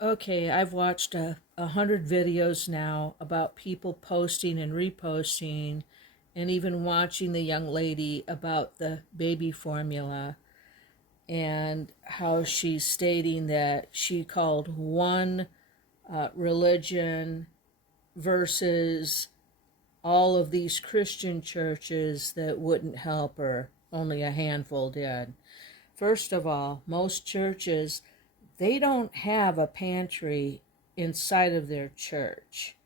Okay, I've watched 100 videos now about people posting and reposting, and even watching the young lady about the baby formula and how she's stating that she called one religion versus all of these Christian churches that wouldn't help her. Only a handful did. First of all, most churches, they don't have a pantry inside of their church.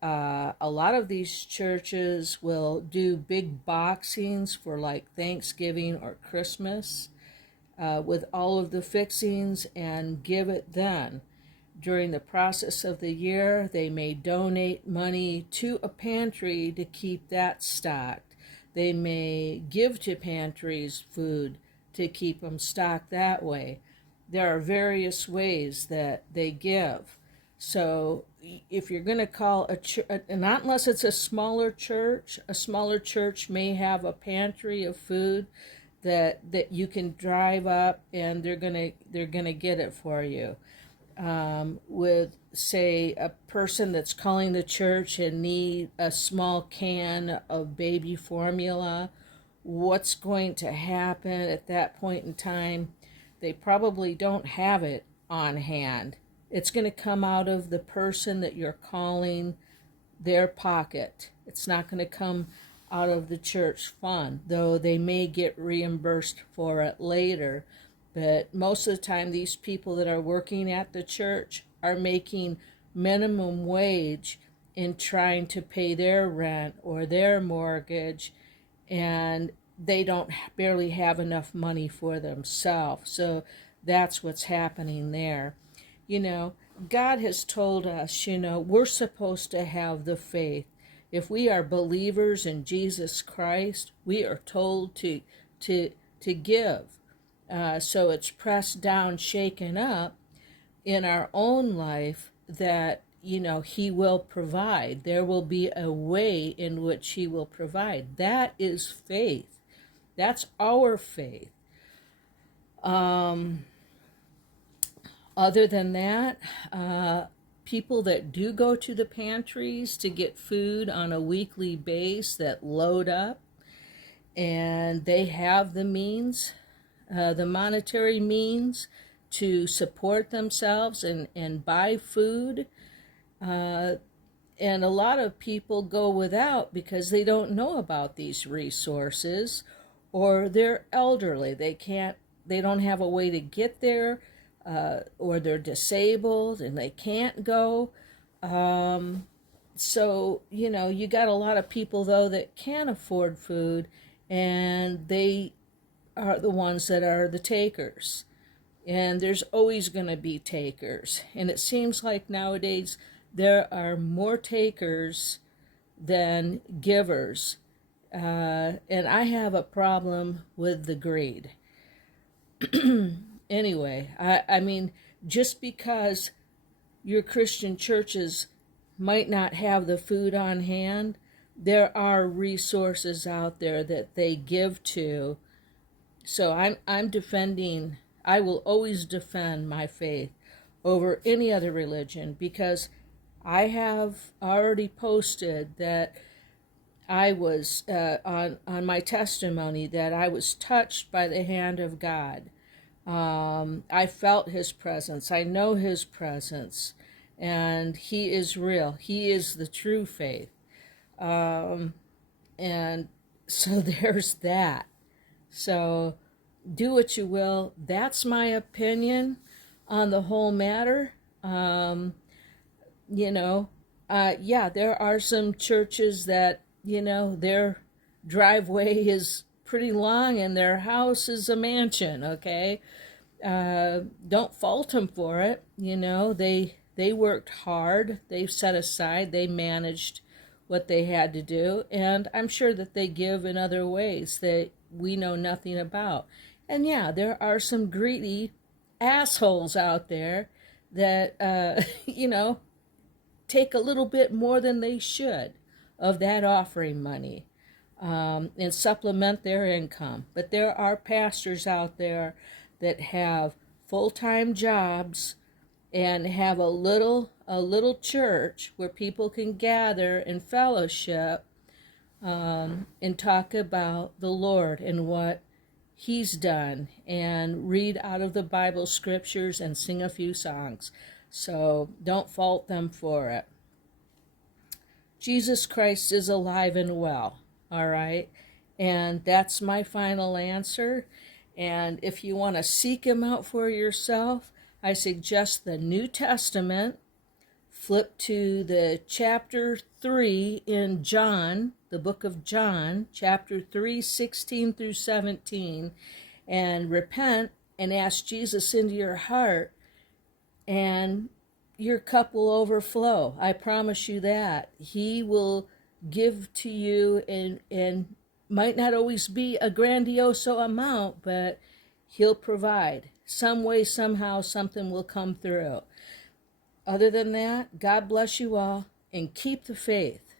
A lot of these churches will do big boxings for like Thanksgiving or Christmas with all of the fixings and give it then. During the process of the year, they may donate money to a pantry to keep that stocked. They may give to pantries food to keep them stocked that way. There are various ways that they give. So if you're going to call a church, not unless it's a smaller church may have a pantry of food that you can drive up and they're gonna get it for you. With say a person that's calling the church and need a small can of baby formula, what's going to happen at that point in time? They probably don't have it on hand. It's going to come out of the person that you're calling their pocket. It's not going to come out of the church fund, though they may get reimbursed for it later. But most of the time, these people that are working at the church are making minimum wage in trying to pay their rent or their mortgage, and they don't barely have enough money for themselves. So that's what's happening there. You know, God has told us, we're supposed to have the faith. If we are believers in Jesus Christ, we are told to give. So it's pressed down, shaken up in our own life that, He will provide. There will be a way in which He will provide. That is faith. That's our faith. Other than that, people that do go to the pantries to get food on a weekly base that load up and they have the means, the monetary means to support themselves and buy food. And a lot of people go without because they don't know about these resources, or they're elderly. They don't have a way to get there, or they're disabled and they can't go. So, you got a lot of people, though, that can afford food, and they are the ones that are the takers. And there's always going to be takers. And it seems like nowadays there are more takers than givers. And I have a problem with the greed. Anyway, I mean, just because your Christian churches might not have the food on hand, there are resources out there that they give to. So I'm defending, I will always defend my faith over any other religion, because I have already posted that I was on my testimony that I was touched by the hand of God. I felt His presence. I know His presence, and He is real. He is the true faith. And so there's that. So do what you will. That's my opinion on the whole matter. Yeah, there are some churches that, their driveway is pretty long and their house is a mansion, okay? Don't fault them for it. They worked hard. They set aside. They managed what they had to do. And I'm sure that they give in other ways that we know nothing about. And yeah, there are some greedy assholes out there that, take a little bit more than they should of that offering money, and supplement their income. But there are pastors out there that have full-time jobs and have a little church where people can gather and fellowship, and talk about the Lord and what He's done, and read out of the Bible scriptures and sing a few songs. So don't fault them for it. Jesus Christ is alive and well, all right? And that's my final answer. And if you want to seek Him out for yourself, I suggest the New Testament. Flip to the chapter 3 in John, the book of John, chapter 3, 16 through 17, and repent and ask Jesus into your heart, and your cup will overflow. I promise you that. He will give to you, and might not always be a grandiose amount, but He'll provide. Some way, somehow, something will come through. Other than that, God bless you all, and keep the faith.